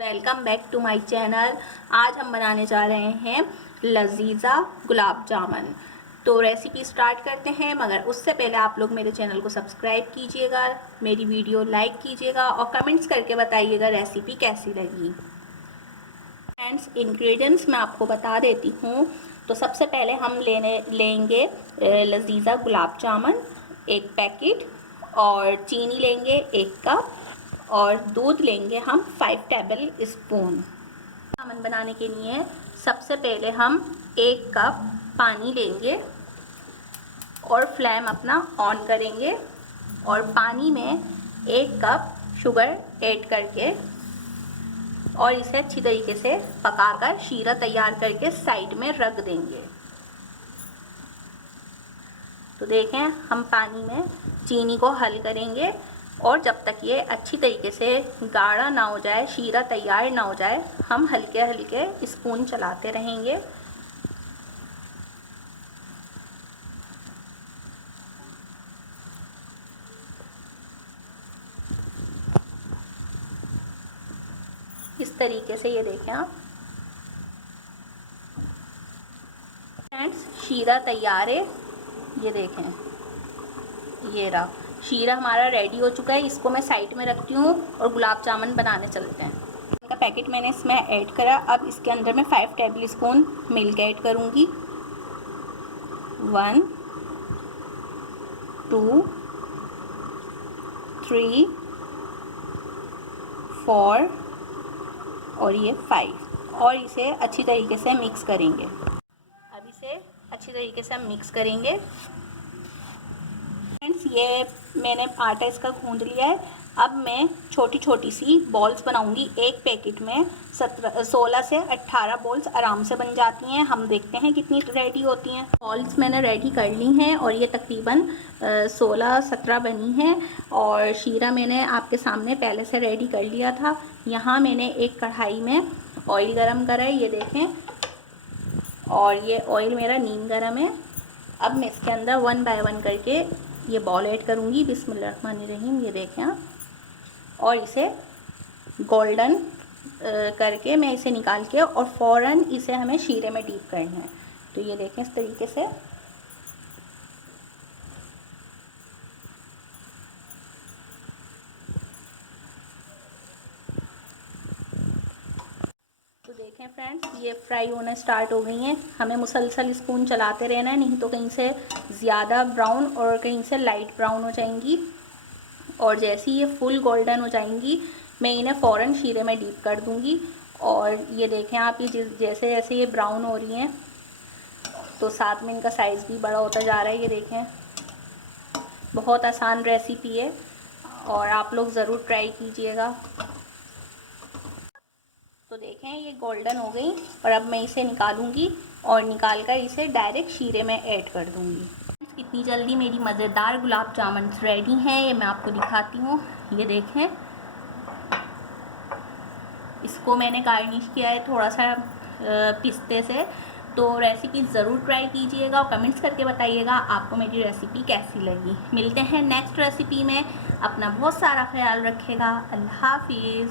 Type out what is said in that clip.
Welcome back to my channel. आज हम बनाने जा रहे हैं लजीज़ा गुलाब जामुन। तो रेसिपी स्टार्ट करते हैं, मगर उससे पहले आप लोग मेरे चैनल को सब्सक्राइब कीजिएगा, मेरी वीडियो लाइक कीजिएगा और कमेंट्स करके बताइएगा रेसिपी कैसी लगी। फ्रेंड्स, इंग्रेडिएंट्स मैं आपको बता देती हूँ। तो सबसे पहले हम लेंगे लजीज़ा गुलाब जामुन 1 पैकेट, और चीनी लेंगे 1 कप, और दूध लेंगे हम 5 टेबल स्पून। जामुन बनाने के लिए सबसे पहले हम 1 कप पानी लेंगे और फ्लेम अपना ऑन करेंगे, और पानी में 1 कप शुगर ऐड करके और इसे अच्छी तरीके से पकाकर शीरा तैयार करके साइड में रख देंगे। तो देखें, हम पानी में चीनी को हल करेंगे और जब तक ये अच्छी तरीके से गाढ़ा ना हो जाए, शीरा तैयार ना हो जाए, हम हल्के हल्के स्पून चलाते रहेंगे। इस तरीके से ये देखें आप फ्रेंड्स, शीरा तैयार है। ये देखें, ये रहा शीरा हमारा रेडी हो चुका है। इसको मैं साइड में रखती हूँ और गुलाब जामुन बनाने चलते हैं। का पैकेट मैंने इसमें ऐड करा। अब इसके अंदर मैं 5 टेबल स्पून मिल्क ऐड करूँगी। 1 2 3 4 और ये 5, और इसे अच्छी तरीके से मिक्स करेंगे। अब इसे अच्छी तरीके से हम मिक्स करेंगे। फ्रेंड्स, ये मैंने आटा इसका गूंद लिया है। अब मैं छोटी छोटी सी बॉल्स बनाऊंगी। एक पैकेट में 16 से 18 बॉल्स आराम से बन जाती हैं। हम देखते हैं कितनी रेडी होती हैं। बॉल्स मैंने रेडी कर ली हैं और ये तकरीबन 16-17 बनी हैं। और शीरा मैंने आपके सामने पहले से रेडी कर लिया था। यहाँ मैंने एक कढ़ाई में ऑयल गरम करा है, ये देखें, और ये ऑयल मेरा नीम गरम है। अब मैं इसके अंदर 1 बाय 1 करके ये बॉल ऐड करूँगी। बिस्मिल्लाहिर्रहमानिर्रहीम, ये देखें आप, और इसे गोल्डन करके मैं इसे निकाल के और फ़ौरन इसे हमें शीरे में डीप करना है। तो ये देखें इस तरीके से। तो देखें फ्रेंड्स, ये फ्राई होना स्टार्ट हो गई हैं। हमें मुसलसल स्पून चलाते रहना है, नहीं तो कहीं से ज़्यादा ब्राउन और कहीं से लाइट ब्राउन हो जाएंगी। और जैसे ही ये फुल गोल्डन हो जाएंगी, मैं इन्हें फ़ौरन शीरे में डीप कर दूंगी। और ये देखें आप, ये जैसे जैसे ये ब्राउन हो रही हैं, तो साथ में इनका साइज़ भी बड़ा होता जा रहा है। ये देखें, बहुत आसान रेसिपी है और आप लोग ज़रूर ट्राई कीजिएगा। तो देखें, ये गोल्डन हो गई और अब मैं इसे निकालूंगी और निकाल कर इसे डायरेक्ट शीरे में ऐड कर दूंगी। कितनी जल्दी मेरी मज़ेदार गुलाब जामुन रेडी हैं, ये मैं आपको दिखाती हूँ। ये देखें, इसको मैंने गार्निश किया है थोड़ा सा पिस्ते से। तो रेसिपी ज़रूर ट्राई कीजिएगा और कमेंट्स करके बताइएगा आपको मेरी रेसिपी कैसी लगी। मिलते हैं नेक्स्ट रेसिपी में। अपना बहुत सारा ख्याल रखिएगा। अल्लाह हाफिज़।